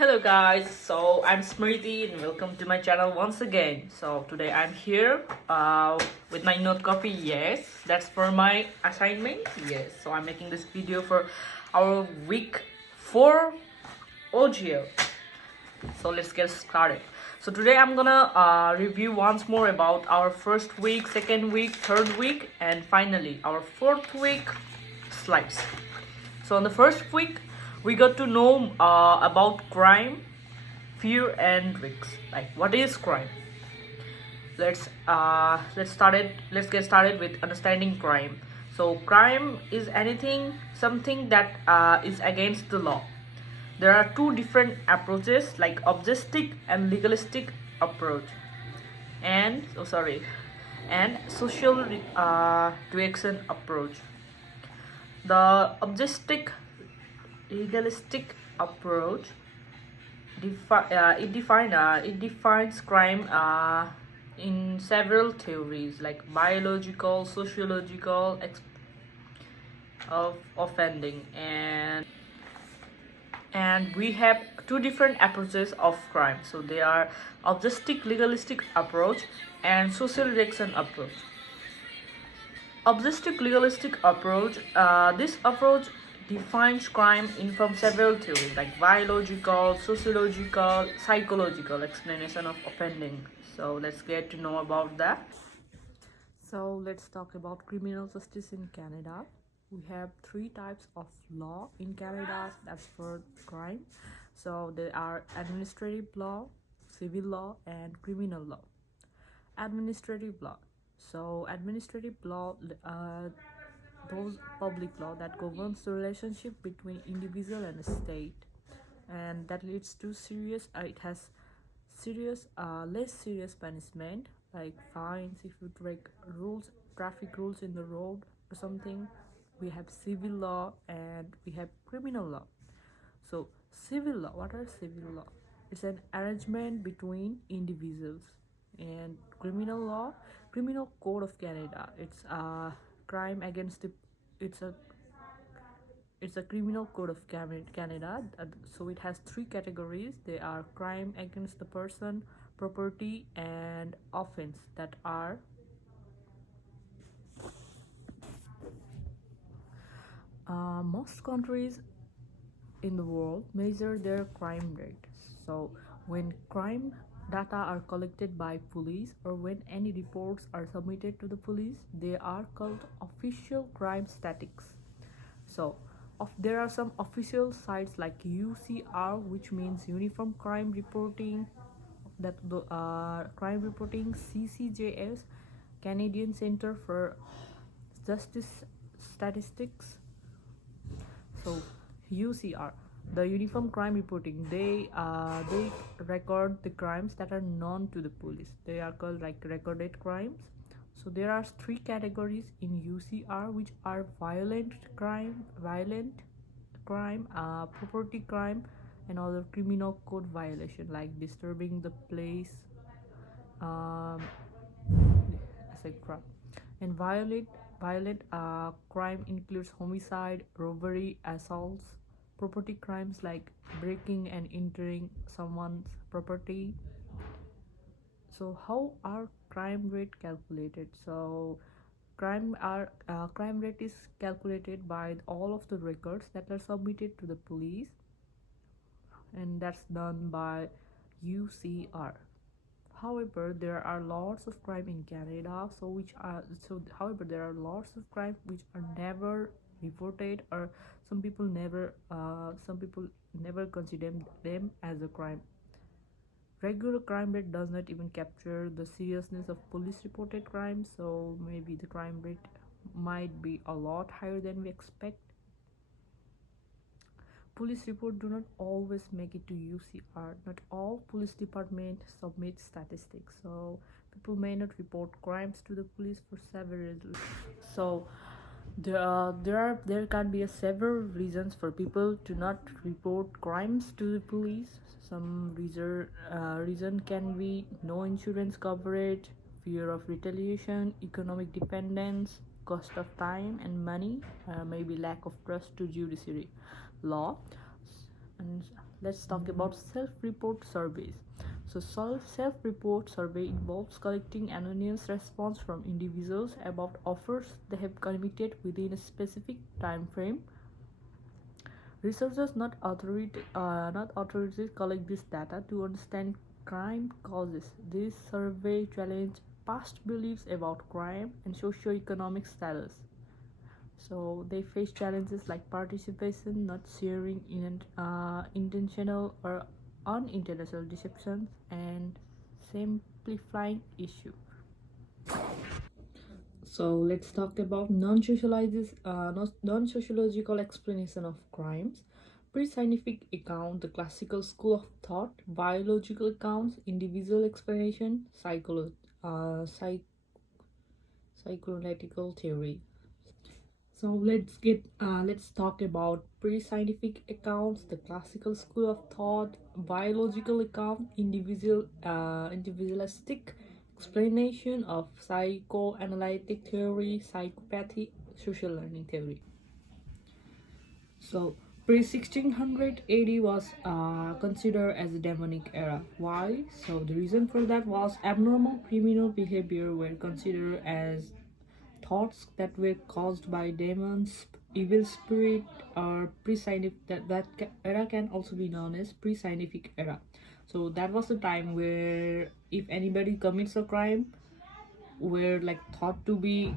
Hello guys, so I'm Smriti and welcome to my channel once again. So today I'm here with my note copy. Yes, that's for my assignment. Yes, so I'm making this video for our week 4 OGL. So let's get started. So today I'm gonna review once more about our first week, second week, third week, and finally our fourth week slides. So in the first week, we got to know about crime, fear, and risks. Like, what is crime? Let's get started with understanding crime. So crime is something that is against the law. There are two different approaches, like objective and legalistic approach, and and social reaction approach. The objective legalistic approach it defines crime in several theories like biological, sociological, of offending, and we have two different approaches of crime. So they are objective legalistic approach and social reaction approach. Objective legalistic approach, this approach defines crime in from several theories like biological, sociological, psychological explanation of offending. So let's get to know about that. So let's talk about criminal justice in Canada. We have three types of law in Canada that's for crime. So there are administrative law, civil law, and criminal law. Administrative law. So administrative law, those public law that governs the relationship between individual and state, and that leads to it has serious less serious punishment like fines if you break traffic rules in the road or something. We have civil law and we have criminal law. So civil law, what are civil law? It's an arrangement between individuals. And criminal law, criminal code of Canada, it's a crime against the it's a it's a criminal code of Canada. So it has three categories. They are crime against the person, property, and offense. That are most countries in the world measure their crime rate. So when crime data are collected by police or when any reports are submitted to the police, they are called official crime statistics. So there are some official sites like UCR, which means Uniform Crime Reporting, that the crime reporting, CCJS, Canadian Center for Justice Statistics. So UCR, the Uniform Crime Reporting, they record the crimes that are known to the police. They are called like recorded crimes. So there are three categories in UCR, which are violent crime, property crime, and other criminal code violation like disturbing the place, um, etc. And violent crime includes homicide, robbery, assaults. Property crimes like breaking and entering someone's property. So how are crime rate calculated? So crime rate is calculated by all of the records that are submitted to the police, and that's done by UCR. However, there are lots of crime in Canada, however there are lots of crime which are never reported, or some people never consider them as a crime. Regular crime rate does not even capture the seriousness of police reported crimes, so maybe the crime rate might be a lot higher than we expect. Police reports do not always make it to UCR. Not all police departments submit statistics, so people may not report crimes to the police for several reasons. So there can be several reasons for people to not report crimes to the police. Some reason can be no insurance coverage, fear of retaliation, economic dependence, cost of time and money, maybe lack of trust to judiciary law, and let's talk about self-report surveys. So self-report survey involves collecting anonymous response from individuals about offers they have committed within a specific time frame. Researchers, not authorities, collect this data to understand crime causes. This survey challenge past beliefs about crime and socio-economic status. So they face challenges like participation, not sharing intentional or unintentional deceptions, and simplifying issue. So let's talk about non-sociological explanation of crimes. Pre-scientific account, the classical school of thought; biological accounts, individual explanation; psychoanalytical theory. So let's talk about pre-scientific accounts, the classical school of thought; biological account, individualistic explanation of psychoanalytic theory; psychopathy, social learning theory. So pre 1600 AD was considered as a demonic era. Why? So the reason for that was abnormal criminal behavior were considered as thoughts that were caused by demons, evil spirit, or pre-scientific. Era can also be known as pre-scientific era. So that was the time where if anybody commits a crime, were like thought to be.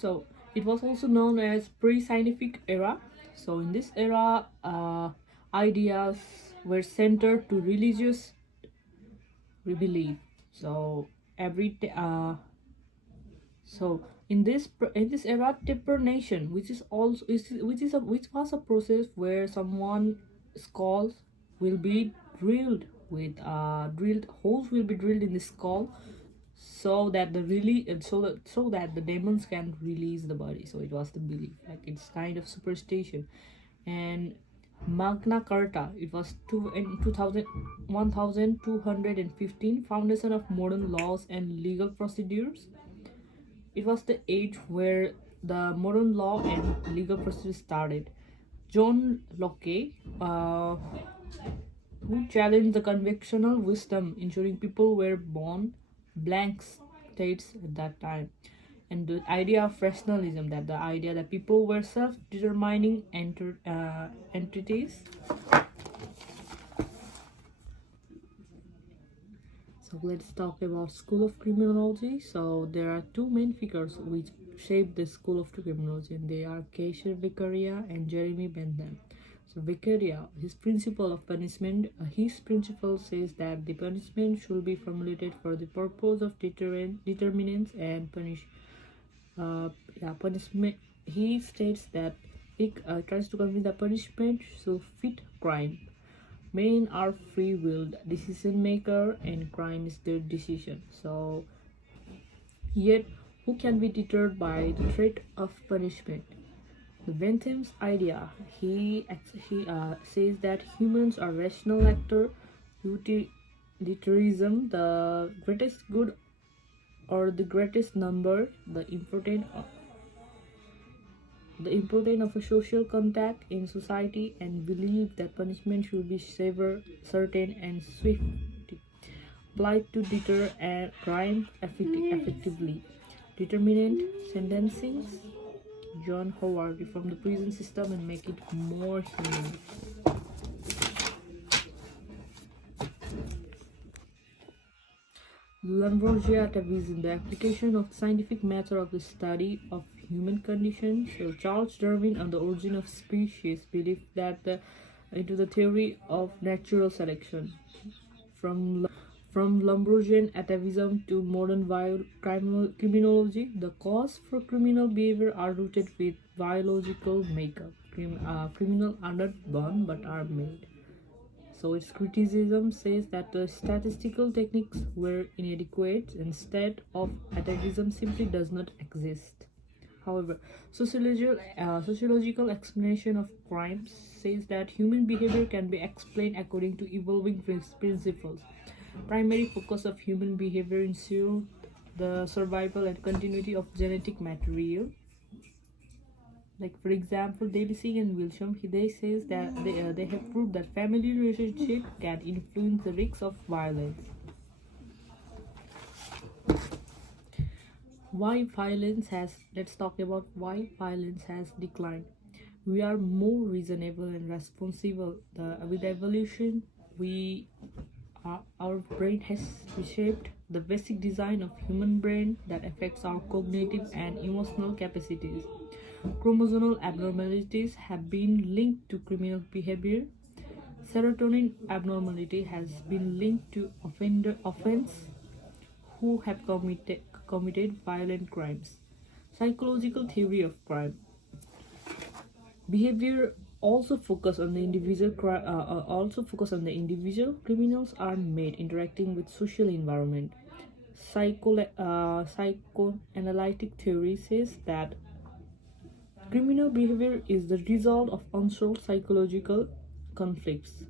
So it was also known as pre-scientific era. So in this era, ideas were centered to religious belief. So every so in this era, nation, which is also which was a process where someone skulls will be drilled with drilled holes will be drilled in the skull, so that so that the demons can release the body. So it was the belief, like it's kind of superstition. And Magna Carta, it was in 1215, foundation of modern laws and legal procedures. It was the age where the modern law and legal procedures started. John Locke, who challenged the conventional wisdom, ensuring people were born blank states at that time. And the idea of rationalism, that the idea that people were self-determining entities. So let's talk about School of Criminology. So there are two main figures which shaped the School of Criminology, and they are Kaysher Vicaria and Jeremy Bentham. So Vicaria, his principle of punishment, his principle says that the punishment should be formulated for the purpose of determinants and punishment. He states that he tries to convince the punishment should fit crime. Men are free-willed decision maker, and crime is their decision. So, yet, who can be deterred by the threat of punishment? The Bentham's idea, he says that humans are rational actor. Utilitarianism, the greatest good or the greatest number, the importance of a social contact in society, and believe that punishment should be severe, certain, and swift, applied to deter crime effectively. Determinant sentencing, John Howard, reform the prison system and make it more humane. Lambrosia atavism, the application of scientific method of the study of human condition. So Charles Darwin, on the origin of species, believed that into the theory of natural selection. From Lombrosian atavism to modern criminology, the cause for criminal behavior are rooted with biological makeup. Criminal are not born but are made. So its criticism says that the statistical techniques were inadequate, instead of atavism simply does not exist. However, sociological explanation of crimes says that human behavior can be explained according to evolving principles. Primary focus of human behavior ensued the survival and continuity of genetic material. Like for example, Davison and Wilsham, they says that they have proved that family relationship can influence the risks of violence. Why violence has Let's talk about why violence has declined. We are more reasonable and responsible. With evolution, our brain has reshaped the basic design of human brain that affects our cognitive and emotional capacities. Chromosomal abnormalities have been linked to criminal behavior. Serotonin abnormality has been linked to offense who have committed violent crimes. Psychological theory of crime. Behavior also focus on the individual. Criminals are made interacting with social environment. Psychoanalytic theory says that criminal behavior is the result of unsolved psychological conflicts.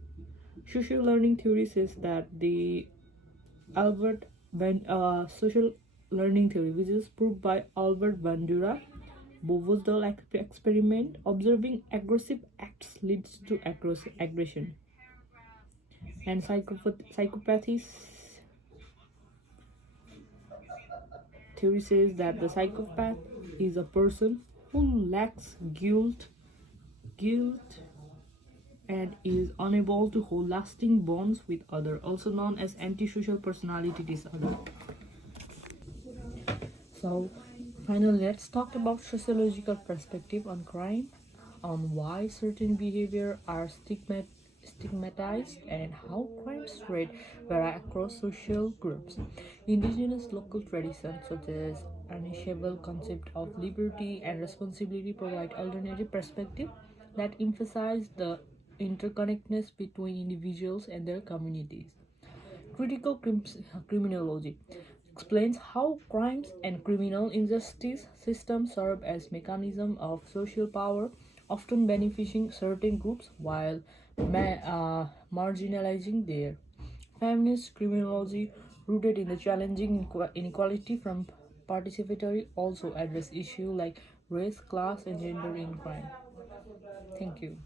Social learning theory says that the Albert social learning theory, which is proved by Albert Bandura, Bovo's doll experiment, observing aggressive acts leads to aggression. And psychopathy theory says that the psychopath is a person who lacks guilt and is unable to hold lasting bonds with others, also known as antisocial personality disorder. So, finally, let's talk about sociological perspective on crime, on why certain behavior are stigmatized and how crime spread vary across social groups. Indigenous local traditions such as unshareable concept of liberty and responsibility provide alternative perspective that emphasize the interconnectedness between individuals and their communities. Criminology explains how crimes and criminal injustice systems serve as mechanisms of social power, often benefiting certain groups while marginalizing their. Feminist criminology, rooted in the challenging inequality from participatory, also address issues like race, class, and gender in crime. Thank you.